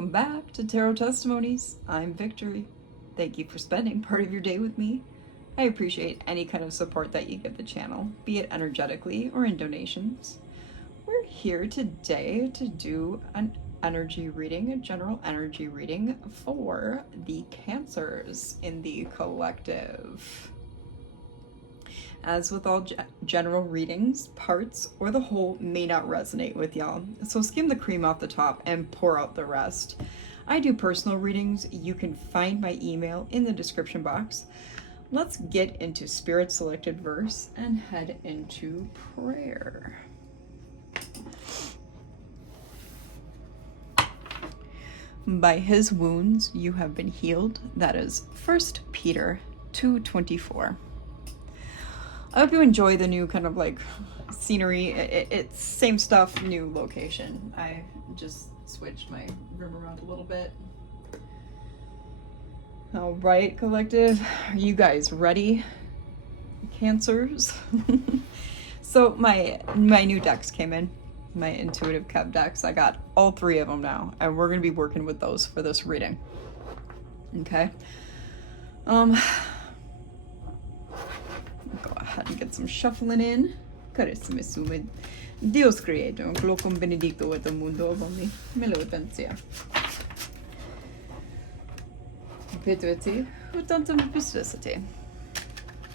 Welcome back to Tarot Testimonies. I'm Victory. Thank you for spending part of your day with me. I appreciate any kind of support that you give the channel, be it energetically or in donations. We're here today to do an energy reading, a general energy reading for the Cancers in the collective. As with all general readings, parts or the whole may not resonate with y'all, so skim the cream off the top and pour out the rest. I do personal readings. You can find my email in the description box. Let's get into Spirit Selected Verse and head into prayer. By his wounds you have been healed. That is 1 Peter 2:24. I hope you enjoy the new kind of like scenery. It's same stuff, new location. I just switched my room around a little bit. All right, collective, are you guys ready? Cancers. So my new decks came in, my intuitive kept decks. I got all 3 of them now, and we're gonna be working with those for this reading. Okay. Go ahead and get some shuffling in. Carissime sume. Dios creator, un glocum benedicto et mundo omni. Melotentia. Petueti, utantum pisticity.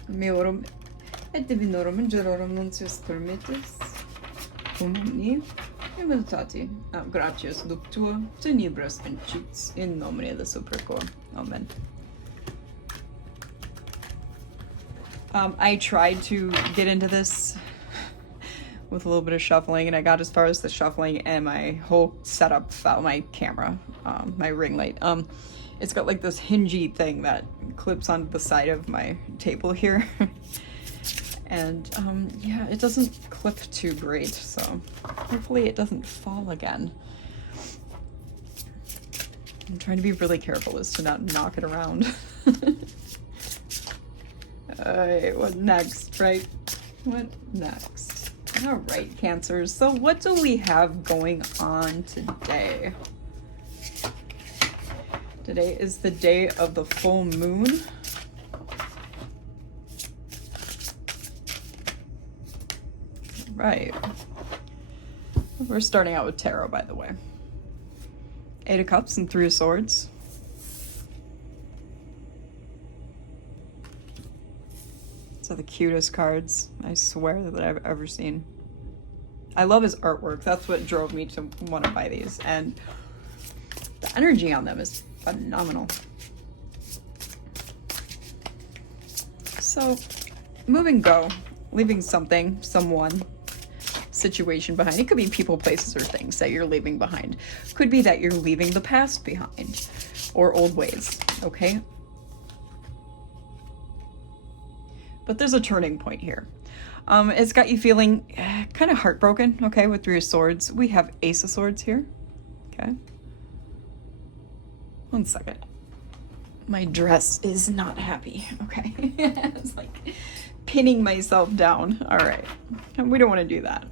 Meorum et divinorum angelorum nuncius permittis. Omni. Emeltati. Gratias luctua, tenebras vincits, in nomine the Supercore. Amen. I tried to get into this with a little bit of shuffling, and I got as far as the shuffling, and my whole setup fell. My camera, my ring light. It's got like this hingy thing that clips onto the side of my table here. And yeah, it doesn't clip too great, so hopefully it doesn't fall again. I'm trying to be really careful as to not knock it around. Alright, what next, right? What next? Alright, Cancers. So what do we have going on today? Today is the day of the full moon. Right. We're starting out with tarot, by the way. 8 of Cups and 3 of Swords. These are the cutest cards, I swear, that I've ever seen. I love his artwork. That's what drove me to want to buy these. And the energy on them is phenomenal. So, moving go. Leaving something, someone, situation behind. It could be people, places, or things that you're leaving behind. Could be that you're leaving the past behind. Or old ways, okay? But there's a turning point here. It's got you feeling kind of heartbroken, okay, with 3 of Swords. We have Ace of Swords here, okay? 1 second. My dress is not happy, okay? It's like pinning myself down. All right, and we don't want to do that.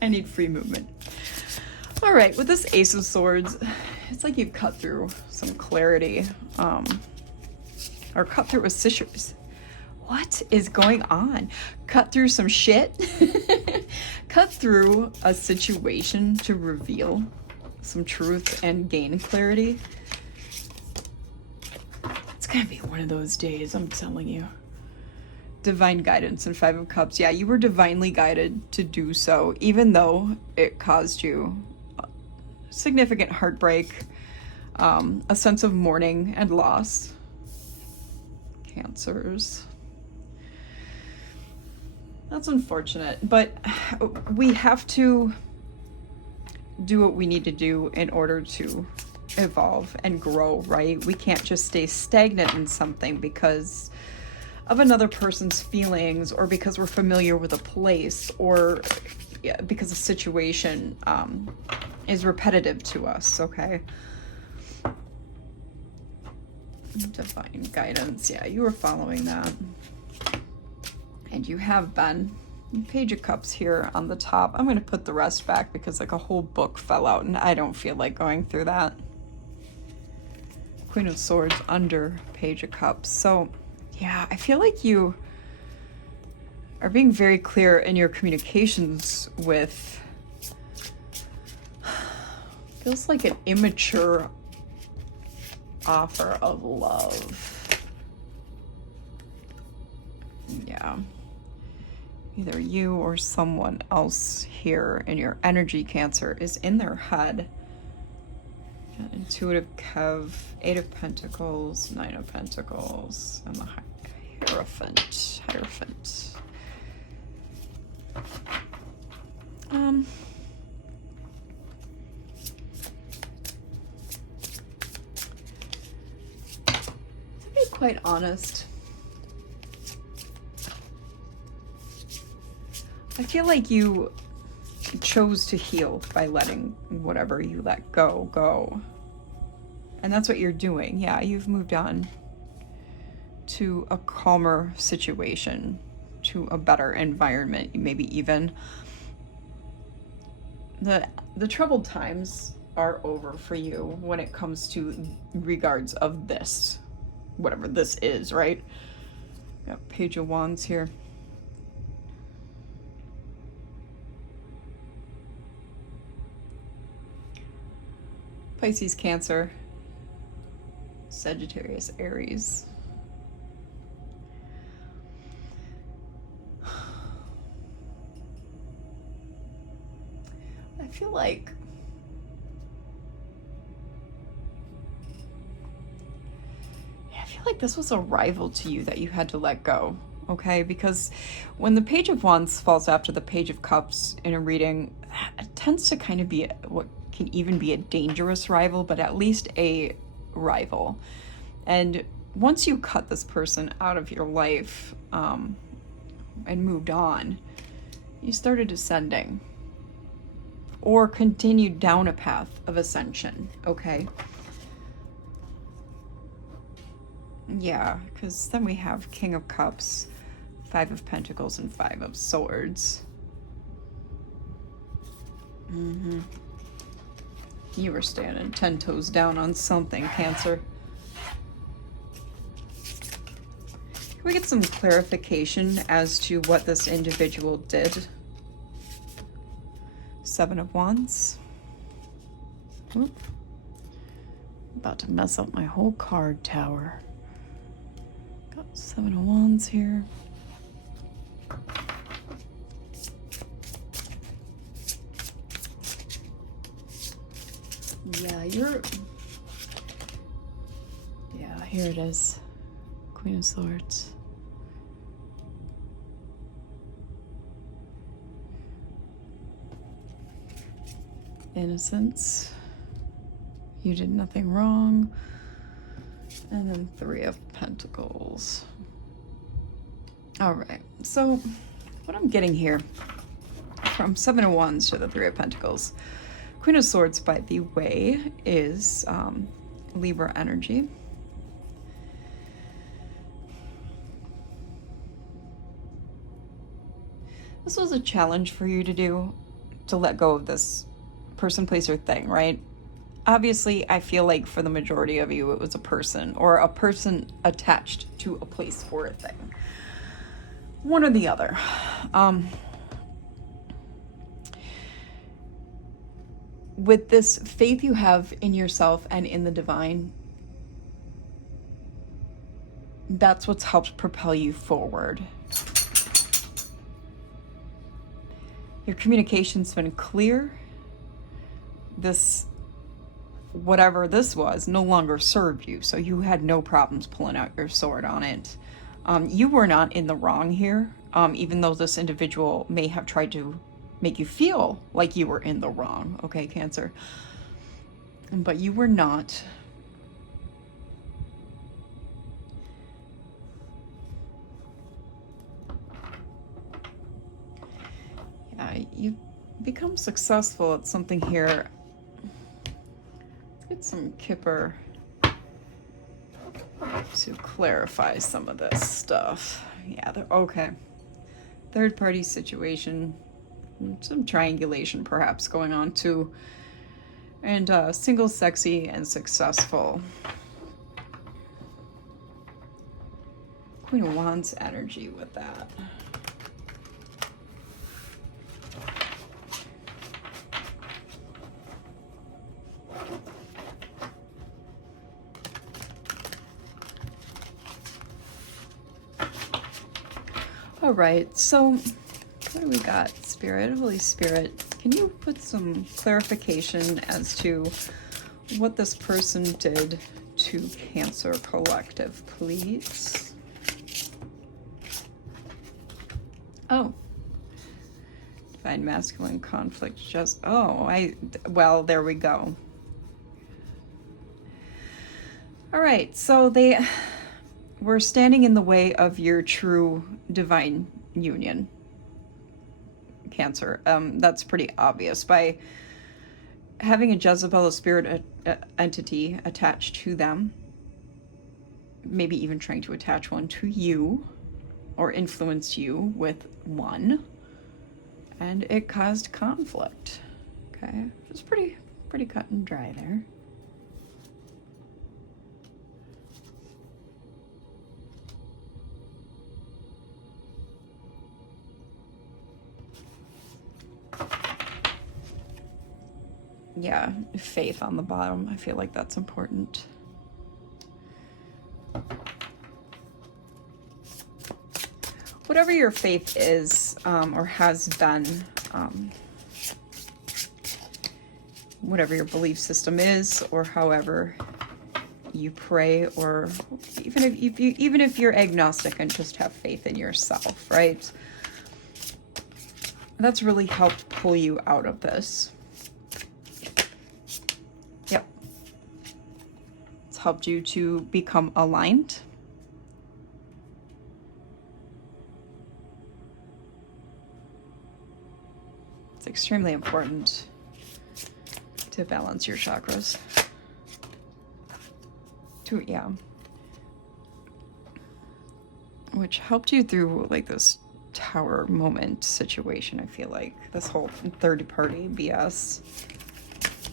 I need free movement. All right, with this Ace of Swords, it's like you've cut through some clarity, or cut through a scissors. What is going on? Cut through some shit? Cut through a situation to reveal some truth and gain clarity. It's gonna be one of those days, I'm telling you. Divine guidance and 5 of Cups. Yeah, you were divinely guided to do so, even though it caused you significant heartbreak, a sense of mourning and loss. Cancers. That's unfortunate, but we have to do what we need to do in order to evolve and grow, right? We can't just stay stagnant in something because of another person's feelings, or because we're familiar with a place, or because a situation is repetitive to us, okay? Divine guidance. Yeah, you were following that. And you have been. Page of Cups here on the top. I'm going to put the rest back because like a whole book fell out and I don't feel like going through that. Queen of Swords under Page of Cups. So, yeah, I feel like you are being very clear in your communications with, feels like an immature offer of love. Yeah. Either you or someone else here in your energy, Cancer, is in their head. Intuitive Kev, 8 of Pentacles, 9 of Pentacles, and the Hierophant. To be quite honest, I feel like you chose to heal by letting whatever you let go. And that's what you're doing. Yeah, you've moved on to a calmer situation, to a better environment, maybe even. The troubled times are over for you when it comes to regards of this, whatever this is, right? Got Page of Wands here. Pisces, Cancer, Sagittarius, Aries. I feel like this was a rival to you that you had to let go, okay? Because when the Page of Wands falls after the Page of Cups in a reading, it tends to kind of be what can even be a dangerous rival, but at least a rival. And once you cut this person out of your life and moved on, you started ascending or continued down a path of ascension, okay? Yeah, because then we have King of Cups, 5 of Pentacles, and 5 of Swords. You were standing 10 toes down on something, Cancer. Can we get some clarification as to what this individual did? 7 of Wands. Oop. About to mess up my whole card tower. Got 7 of Wands here. Yeah, here it is. Queen of Swords. Innocence. You did nothing wrong. And then 3 of Pentacles. All right, so what I'm getting here from 7 of Wands to the 3 of Pentacles. Queen of Swords, by the way, is Libra energy. This was a challenge for you to do, to let go of this person, place, or thing, right? Obviously, I feel like for the majority of you, it was a person or a person attached to a place or a thing. One or the other. With this faith you have in yourself and in the divine, that's what's helped propel you forward. Your communication's been clear. This, whatever this was, no longer served you, so you had no problems pulling out your sword on it. You were not in the wrong here, even though this individual may have tried to make you feel like you were in the wrong, okay, Cancer? But you were not. Yeah, you've become successful at something here. Let's get some Kipper to clarify some of this stuff. Yeah, okay. Third party situation. Some triangulation perhaps going on too. And single, sexy, and successful. Queen of Wands energy with that. All right, so what do we got? Spirit, Holy Spirit, can you put some clarification as to what this person did to Cancer Collective, please? Oh, Divine Masculine conflict, just, oh, well, there we go. All right, so they were standing in the way of your true divine union, Cancer. That's pretty obvious. By having a Jezebel, a spirit entity attached to them, maybe even trying to attach one to you or influence you with one, and it caused conflict. Okay, it's pretty cut and dry there. Yeah, faith on the bottom. I feel like that's important. Whatever your faith is, or has been, whatever your belief system is, or however you pray, or even if you're agnostic and just have faith in yourself, right? That's really helped pull you out of this. Yep. It's helped you to become aligned. It's extremely important to balance your chakras. Which helped you through like this tower moment situation, I feel like. This whole third party BS.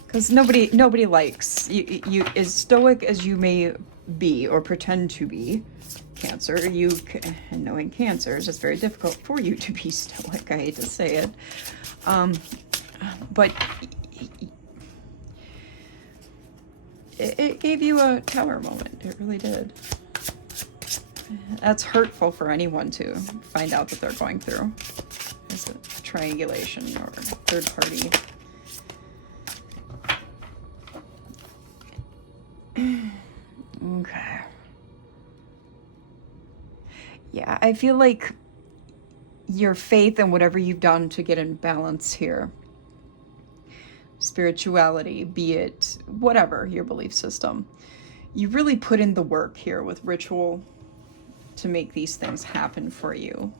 Because nobody likes you as stoic as you may be or pretend to be, Cancer. And knowing Cancers, it's very difficult for you to be stoic. I hate to say it, but it gave you a tower moment. It really did. That's hurtful for anyone to find out that they're going through. It's a triangulation or third party. Okay. Yeah, I feel like your faith and whatever you've done to get in balance here, spirituality, be it whatever your belief system, you really put in the work here with ritual to make these things happen for you.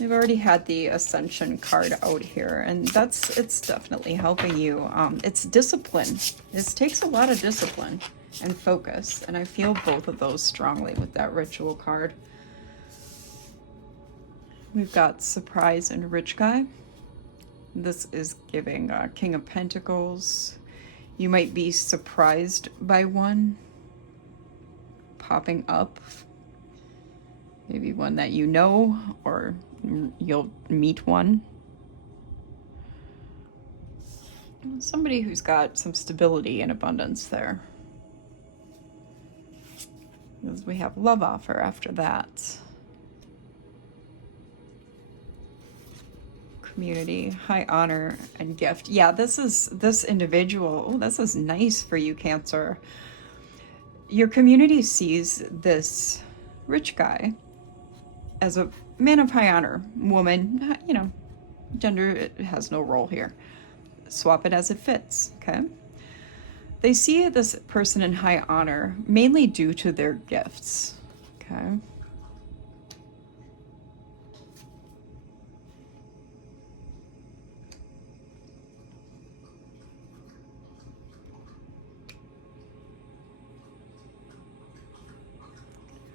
We've already had the Ascension card out here, and it's definitely helping you. It's discipline. This takes a lot of discipline and focus, and I feel both of those strongly with that ritual card. We've got Surprise and Rich Guy. This is giving King of Pentacles. You might be surprised by one popping up. Maybe one that you know, or you'll meet one. Somebody who's got some stability and abundance there. Because we have love offer after that. Community, high honor, and gift. Yeah, this individual, oh, this is nice for you, Cancer. Your community sees this rich guy as a man of high honor, woman, you know, gender, it has no role here. Swap it as it fits, okay? They see this person in high honor mainly due to their gifts, okay?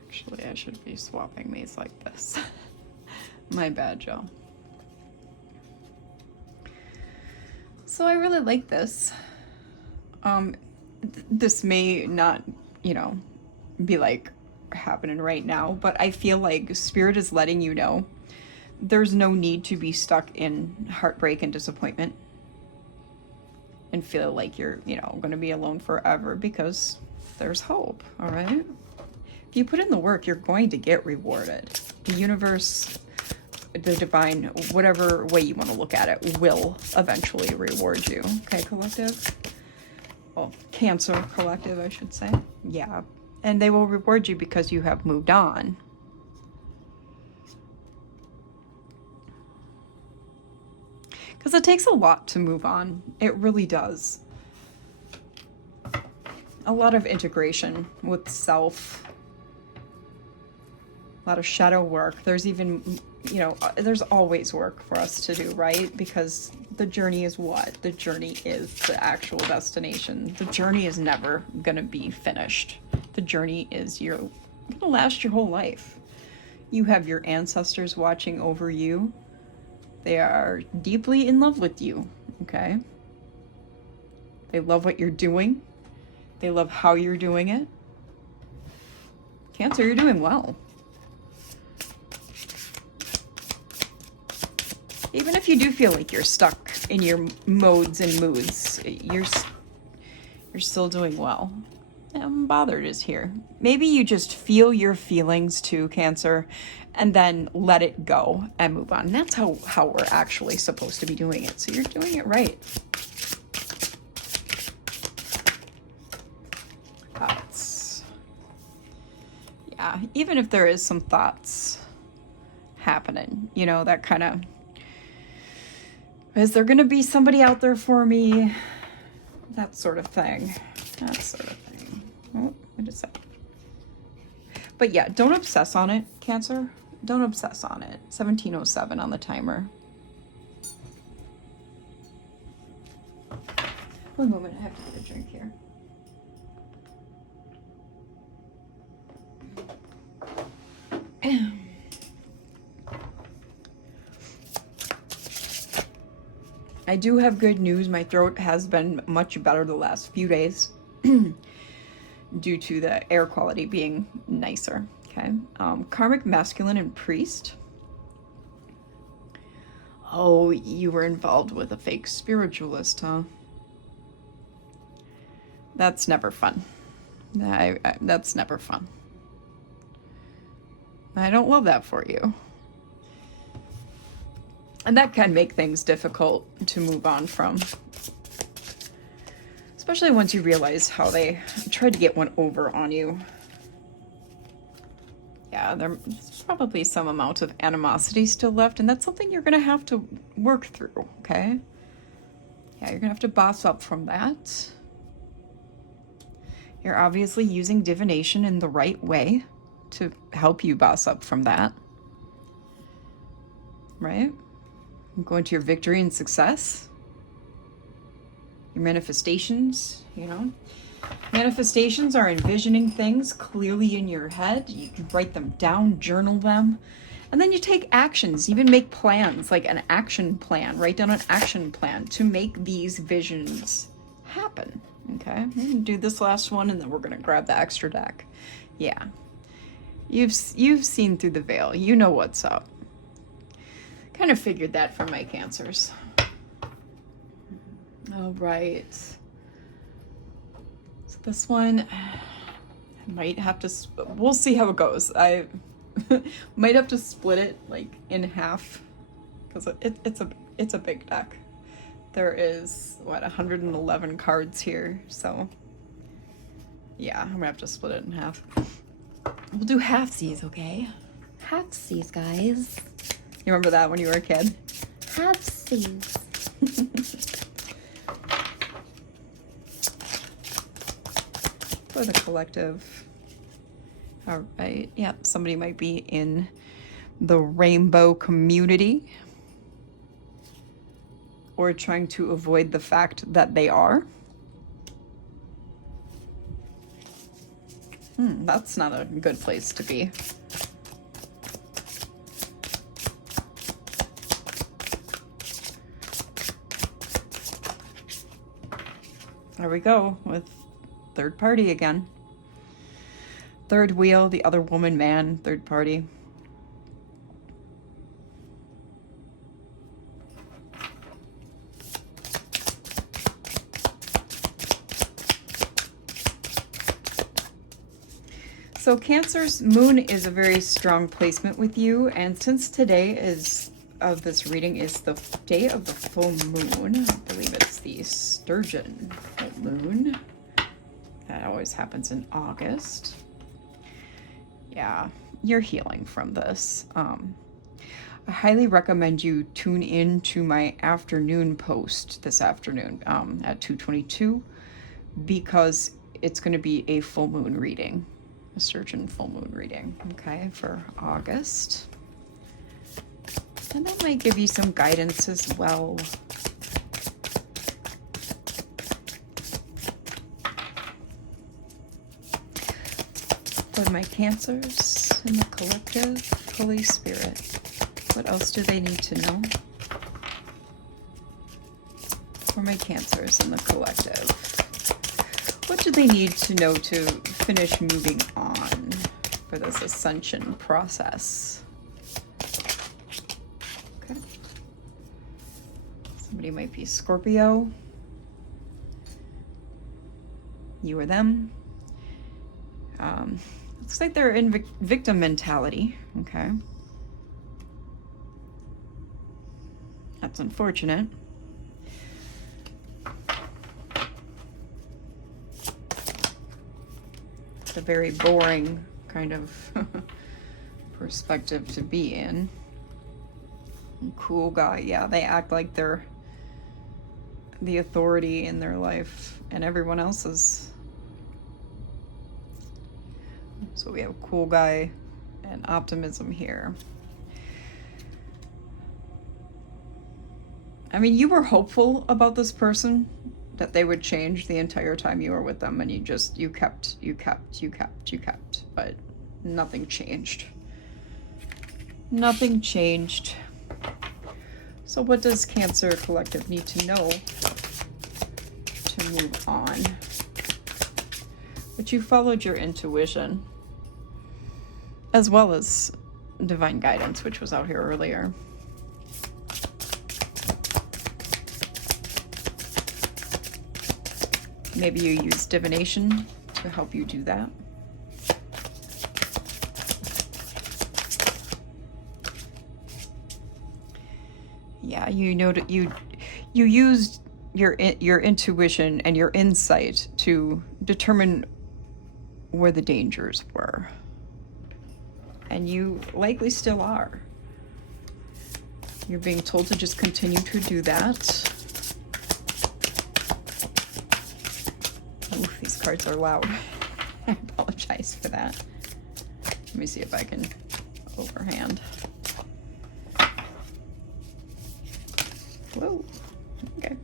Actually, I should be swapping these like this. My bad, Joe. So I really like this. This may not, you know, be like happening right now, but I feel like Spirit is letting you know there's no need to be stuck in heartbreak and disappointment and feel like you're, going to be alone forever, because there's hope, all right? If you put in the work, you're going to get rewarded. The universe, the divine, whatever way you want to look at it, will eventually reward you. Okay, collective? Oh, Cancer collective, I should say. Yeah. And they will reward you because you have moved on. Because it takes a lot to move on. It really does. A lot of integration with self. A lot of shadow work. There's even, there's always work for us to do, right? Because the journey is what? The journey is the actual destination. The journey is never going to be finished. The journey is going to last your whole life. You have your ancestors watching over you. They are deeply in love with you, okay? They love what you're doing. They love how you're doing it. Cancer, you're doing well. Even if you do feel like you're stuck in your modes and moods, you're still doing well. Unbothered is here. Maybe you just feel your feelings too, Cancer, and then let it go and move on. And that's how we're actually supposed to be doing it. So you're doing it right. Thoughts. Yeah, even if there is some thoughts happening, that kind of, is there going to be somebody out there for me? That sort of thing. Oh, wait a sec. But yeah, don't obsess on it, Cancer. Don't obsess on it. 17:07 on the timer. One moment, I have to get a drink here. I do have good news. My throat has been much better the last few days due to the air quality being nicer. Okay. Karmic masculine and priest. Oh, you were involved with a fake spiritualist, huh? That's never fun. That's never fun. I don't love that for you. And that can make things difficult to move on from. Especially once you realize how they tried to get one over on you. Yeah, there's probably some amount of animosity still left, and that's something you're going to have to work through, okay? Yeah, you're going to have to boss up from that. You're obviously using divination in the right way to help you boss up from that. Right? Go into your victory and success. Your manifestations, Manifestations are envisioning things clearly in your head. You can write them down, journal them, and then you take actions, even make plans, like an action plan. Write down an action plan to make these visions happen, okay? I'm gonna do this last one, and then we're gonna grab the extra deck. Yeah. You've seen through the veil. You know what's up. Kind of figured that from my Cancers. All right. So this one, I might have to, we'll see how it goes. I might have to split it like in half because it's a big deck. There is, 111 cards here. So yeah, I'm gonna have to split it in half. We'll do halfsies, okay? Halfsies, guys. You remember that when you were a kid? Halfsies. For the collective. All right. Yeah, somebody might be in the rainbow community or trying to avoid the fact that they are. That's not a good place to be. There we go with third party again. Third wheel, the other woman, man, third party. So Cancer's moon is a very strong placement with you, and since today of this reading is the day of the full moon, I believe it's the Sturgeon full moon. That always happens in August. Yeah, you're healing from this. I highly recommend you tune in to my afternoon post this afternoon at 2:22, because it's going to be a full moon reading, a Sturgeon full moon reading, okay, for August. And that might give you some guidance as well. For my Cancers in the collective, Holy Spirit, what else do they need to know? For my Cancers in the collective, what do they need to know to finish moving on for this Ascension process? Okay. Somebody might be Scorpio. You or them. Looks like they're in victim mentality. Okay. That's unfortunate. It's a very boring kind of perspective to be in. Cool guy. Yeah, they act like they're the authority in their life and everyone else's. So we have cool guy and optimism here. I mean, you were hopeful about this person, that they would change the entire time you were with them, and you kept, but nothing changed. Nothing changed. So what does Cancer Collective need to know to move on? But you followed your intuition, as well as divine guidance, which was out here earlier. Maybe you use divination to help you do that. Yeah, you know that you used your intuition and your insight to determine where the dangers were. And you likely still are. You're being told to just continue to do that. Oof, these cards are loud. I apologize for that. Let me see if I can overhand. Whoa. Okay.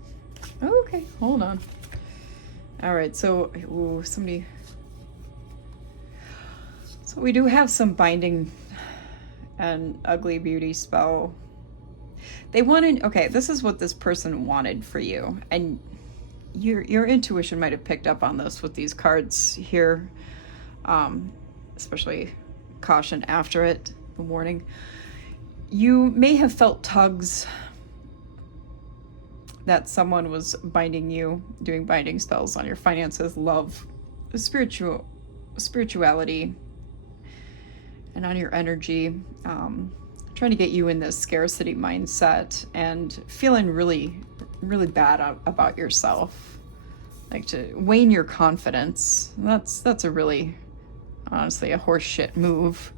Okay, hold on. All right, so somebody. So we do have some binding and ugly beauty spell. They wanted, okay, this is what this person wanted for you, and your intuition might have picked up on this with these cards here, especially caution after it, the warning. You may have felt tugs that someone was binding you, doing binding spells on your finances, love, spirituality, and on your energy, trying to get you in this scarcity mindset and feeling really, really bad about yourself, like to wane your confidence. That's a really, honestly, a horse shit move.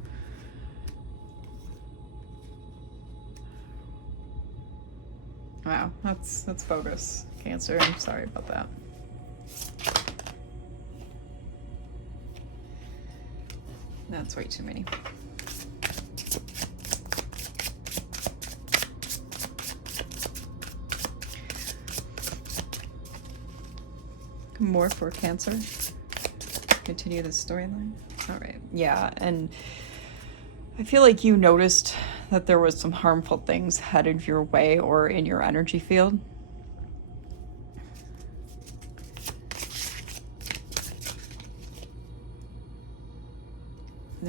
Wow, that's bogus, Cancer. I'm sorry about that. That's way too many. More for Cancer. Continue the storyline. All right. Yeah, and I feel like you noticed that there was some harmful things headed your way or in your energy field.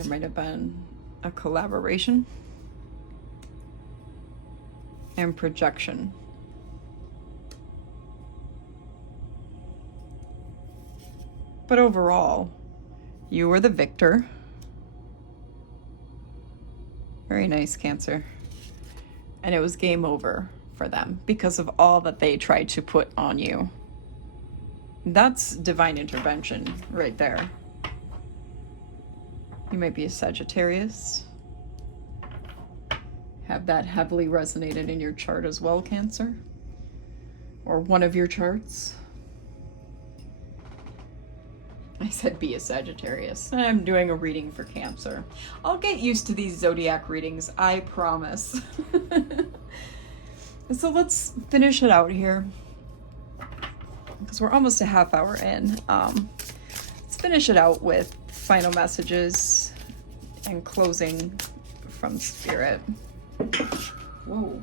There might have been a collaboration and projection. But overall, you were the victor. Very nice, Cancer. And it was game over for them because of all that they tried to put on you. That's divine intervention right there. You might be a Sagittarius. Have that heavily resonated in your chart as well, Cancer? Or one of your charts? I said be a Sagittarius. I'm doing a reading for Cancer. I'll get used to these zodiac readings, I promise. So let's finish it out here, because we're almost a half hour in. Let's finish it out with final messages and closing from Spirit. Whoa.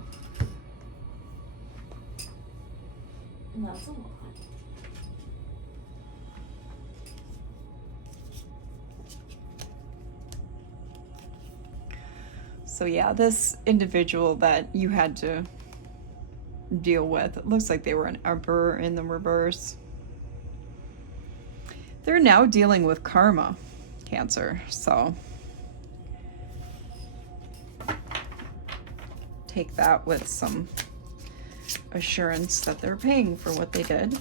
That's a lot. So yeah, this individual that you had to deal with, it looks like they were an Emperor in the reverse. They're now dealing with karma, Cancer, so take that with some assurance that they're paying for what they did.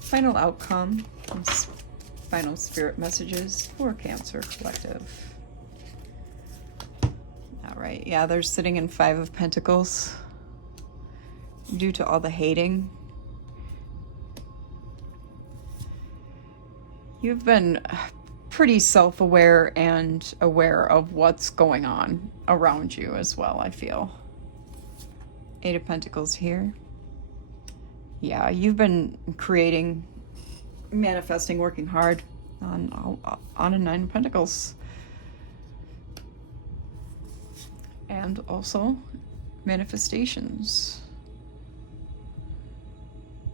Final outcome, final spirit messages for Cancer Collective. All right, yeah, they're sitting in 5 of Pentacles due to all the hating. You've been pretty self-aware and aware of what's going on around you as well, I feel. 8 of Pentacles here. Yeah, you've been creating, manifesting, working hard on a 9 of Pentacles. And also manifestations.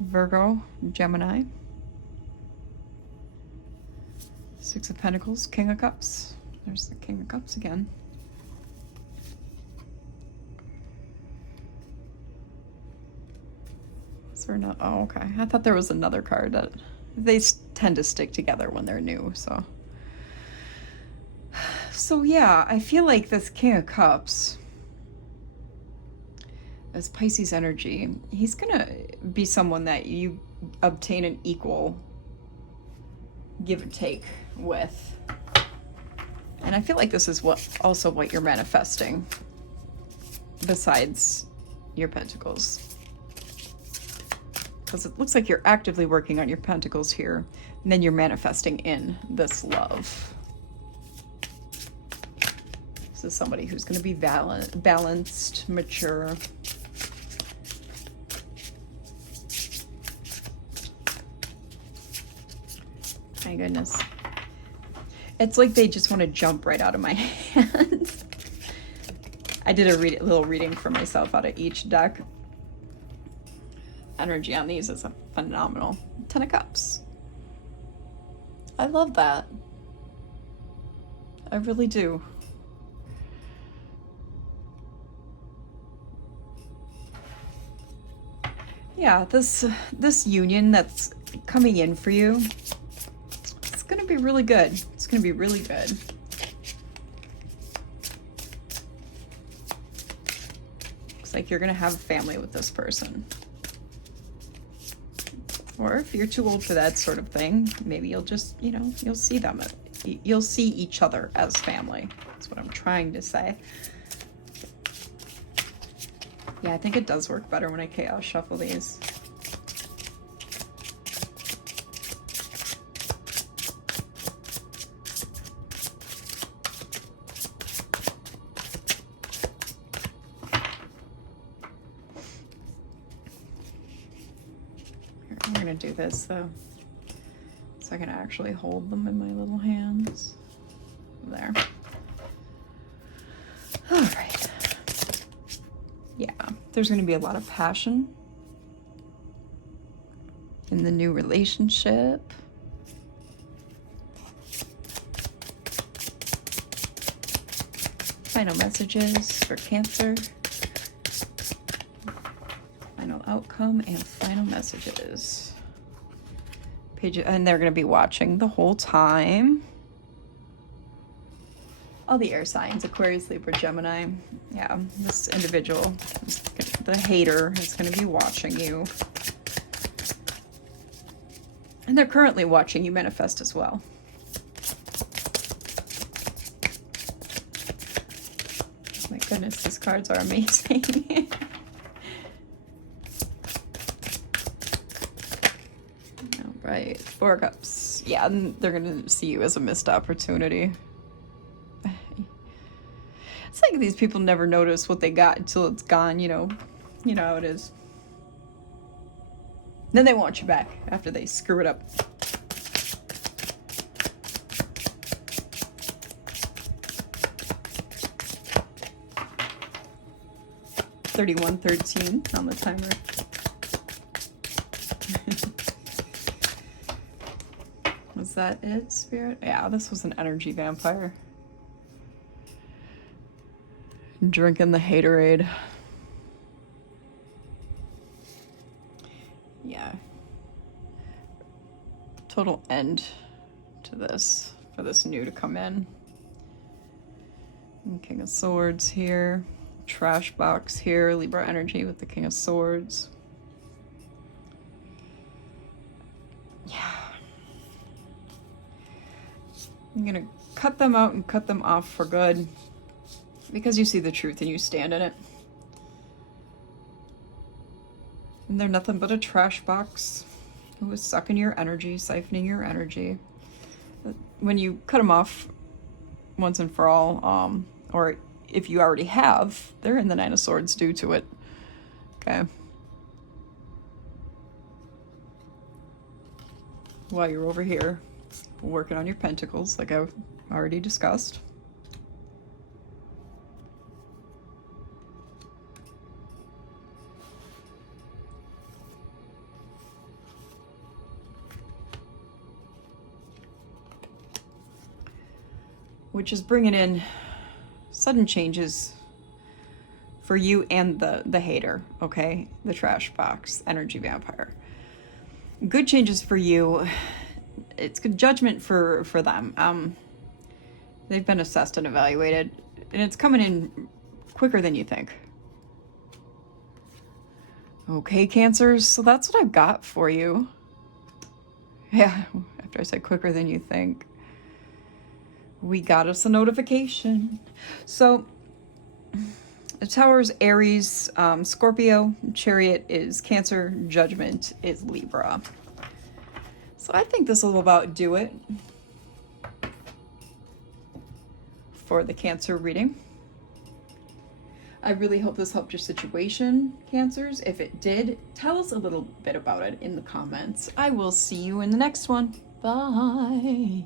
Virgo, Gemini. 6 of Pentacles, King of Cups. There's the King of Cups again. Is there not? Oh, okay. I thought there was another card that they tend to stick together when they're new, so. So yeah, I feel like this King of Cups, as Pisces energy, he's gonna be someone that you obtain an equal give and take with. And I feel like this is what you're manifesting besides your Pentacles. Because it looks like you're actively working on your Pentacles here, and then you're manifesting in this love. This is somebody who's going to be balanced, mature. My goodness. It's like they just want to jump right out of my hands. I did a little reading for myself out of each deck. Energy on these is phenomenal. 10 of Cups. I love that. I really do. Yeah, this union that's coming in for you, it's gonna be really good. It's gonna be really good. Looks like you're gonna have a family with this person. Or if you're too old for that sort of thing, maybe you'll just, you'll see them. You'll see each other as family. That's what I'm trying to say. Yeah, I think it does work better when I chaos shuffle these. I'm gonna do this though, so I can actually hold them in my little hands. There. All right. Yeah, there's gonna be a lot of passion in in the new relationship. Final messages for Cancer. Final outcome and final messages. Page, and they're going to be watching the whole time. All the air signs, Aquarius, Libra, Gemini. Yeah, this individual, the hater, is going to be watching you. And they're currently watching you manifest as well. My goodness, these cards are amazing. All right, Four of Cups. Yeah, and they're going to see you as a missed opportunity. It's like these people never notice what they got until it's gone, you know. You know how it is. Then they want you back after they screw it up. $31:13 on the timer. Was that it, Spirit? Yeah, this was an energy vampire. Drinking the haterade. Yeah. Total end to this, for this new to come in. And King of Swords here. Trash box here. Libra energy with the King of Swords. Yeah. I'm gonna cut them out and cut them off for good. Because you see the truth and you stand in it. And they're nothing but a trash box who is sucking your energy, siphoning your energy. When you cut them off once and for all, or if you already have, they're in the Nine of Swords due to it. Okay. While you're over here working on your pentacles, like I've already discussed. Which is bringing in sudden changes for you and the hater, okay? The trash box, energy vampire. Good changes for you. It's good judgment for them. They've been assessed and evaluated, and it's coming in quicker than you think. Okay, Cancers, so that's what I've got for you. Yeah, after I said quicker than you think. We got us a notification. So, the Tower is Aries, Scorpio, Chariot is Cancer, Judgment is Libra. So I think this will about do it for the Cancer reading. I really hope this helped your situation, Cancers. If it did, tell us a little bit about it in the comments. I will see you in the next one. Bye.